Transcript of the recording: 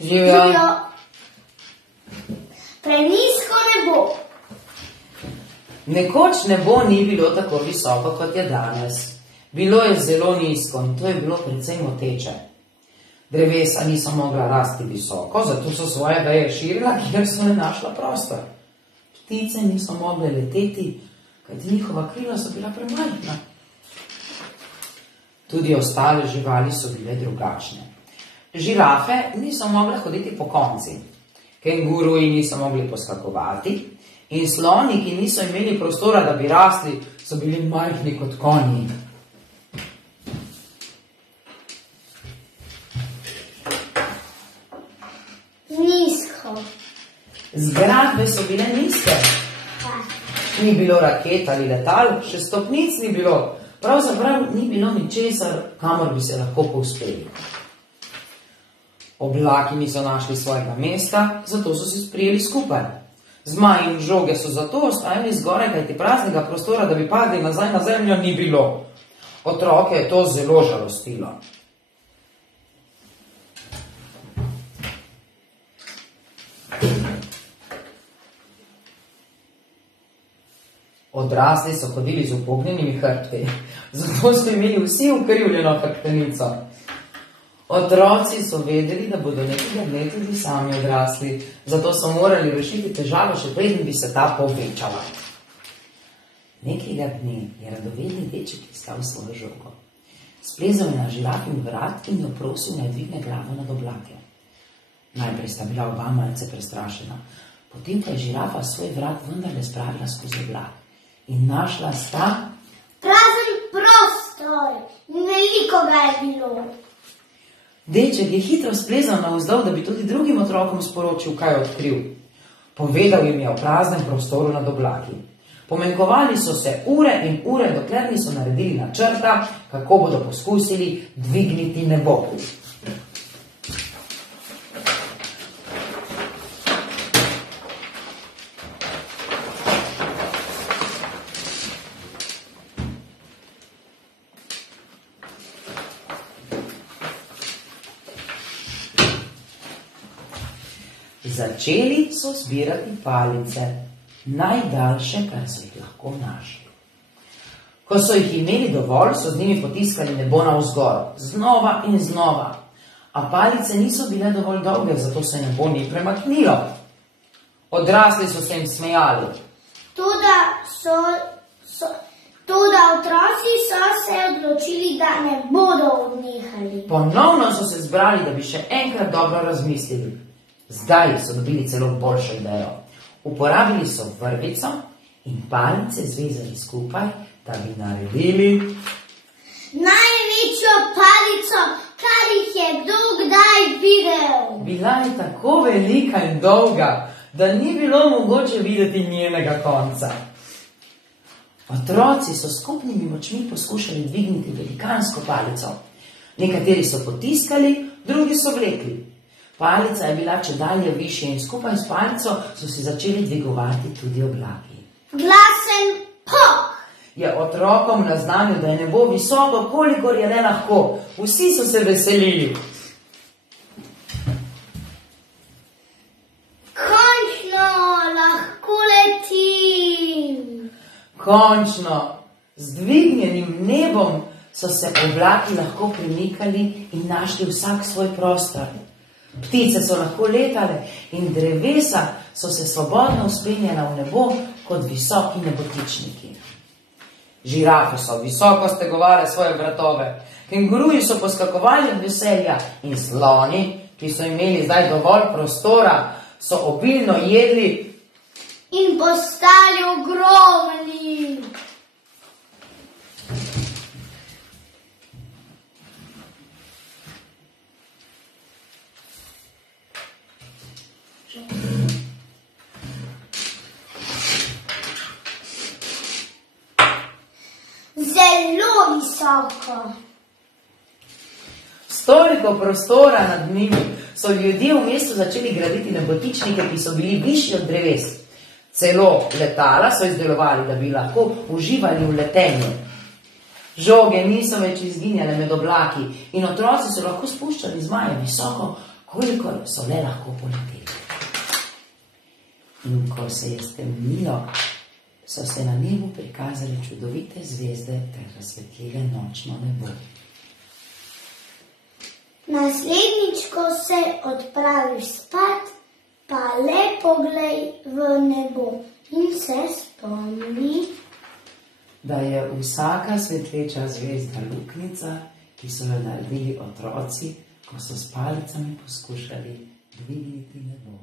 Živijo. Prenizko nebo. Nekoč nebo ni bilo tako visoko, kot je danes. Bilo je zelo nizko in to je bilo precej moteče. Drevesa niso mogla rasti visoko, zato so svoje veje širila, kjer so ne našla prostor. Ptice niso mogle leteti, kajti njihova krila so bila premajhna. Tudi ostale živali so bile drugačne. Žirafe niso mogle hoditi po konci, kenguruji niso mogli poskakovati in sloni, ki niso imeli prostora, da bi rasli, so bili majhni kot konji. Nizko. Zgradbe so bile nizke. Ni bilo raket ali letal, še stopnic ni bilo. Pravzaprav ni bilo ničesar, kamor bi se lahko povzpeli. Oblaki niso našli svojega mesta, zato so se sprijeli skupaj. Zmaji in žoge so zato ostajali zgoraj, kajti praznega prostora, da bi padli nazaj na zemljo, ni bilo. Otroke je to zelo žalostilo. Odrasli so hodili z upognjenimi hrbti, zato so imeli vsi ukrivljeno hrbtenico. Otroci so vedeli, da bodo nekega dne tudi sami odrasli, zato so morali rešiti težavo, še preden bi se ta povečala. Nekega dne je radovedni deček iskal svojo žogo. Splezal je na žirafin vrat in jo prosil, naj dvigne glavo nad oblake. Najprej sta bila oba malce prestrašena, potem pa je žirafa svoj vrat vendarle spravila skozi oblak in našla sta prazen prostor in veliko ga je bilo. Deček je hitro splezal navzdol, da bi tudi drugim otrokom sporočil, kaj je odkril. Povedal jim je o praznem prostoru nad oblaki. Pomenkovali so se ure in ure, dokler niso naredili načrta, kako bodo poskusili dvigniti nebo. Začeli so zbirati palice, najdaljše, kar so jih lahko našli. Ko so jih imeli dovolj, so z njimi potiskali nebo navzgor, znova in znova, a palice niso bile dovolj dolge, zato se nebo ni premaknilo. Odrasli so se jim smejali. Toda otroci so se odločili, da ne bodo odnehali. Ponovno so se zbrali, da bi še enkrat dobro razmislili. Zdaj so dobili celo boljšo idejo. Uporabili so vrvico in palice zvezali skupaj, da bi naredili največjo palico, kar jih je kdo kdaj videl. Bila je tako velika in dolga, da ni bilo mogoče videti njenega konca. Otroci so skupnimi močmi poskušali dvigniti velikansko palico. Nekateri so potiskali, drugi so vlekli. Palica je bila čedalje višje in skupaj s palico so si začeli dvigovati tudi oblaki. Glasen pok je otrokom naznanil, da je nebo visoko, kolikor je le lahko. Vsi so se veselili. Končno lahko letim. Končno, z dvignjenim nebom so se oblaki lahko premikali in našli vsak svoj prostor. Ptice so lahko letale in drevesa so se svobodno vzpenjala v nebo kot visoki nebotičniki. Žirafe so visoko stegovale svoje vratove, kenguruji so poskakovali od veselja in sloni, ki so imeli zdaj dovolj prostora, so obilno jedli in postali ogromni. Zelo visoko. S toliko prostora nad njimi so ljudje v mestu začeli graditi nebotičnike, ki so bili višji od dreves. Celo letala so izdelovali, da bi lahko uživali v letenju. Žoge niso več izginjale med oblaki in otroci so lahko spuščali zmaje visoko, kolikor so le lahko poleteli. In ko se je stemnilo, so se na nebu prikazali čudovite zvezde ter razsvetlile nočno nebo. Naslednjič, ko se odpraviš spat, pa le poglej v nebo in se spomni, da je vsaka svetleča zvezda luknjica, ki so jo naredili otroci, ko so s palicami poskušali dvigniti nebo.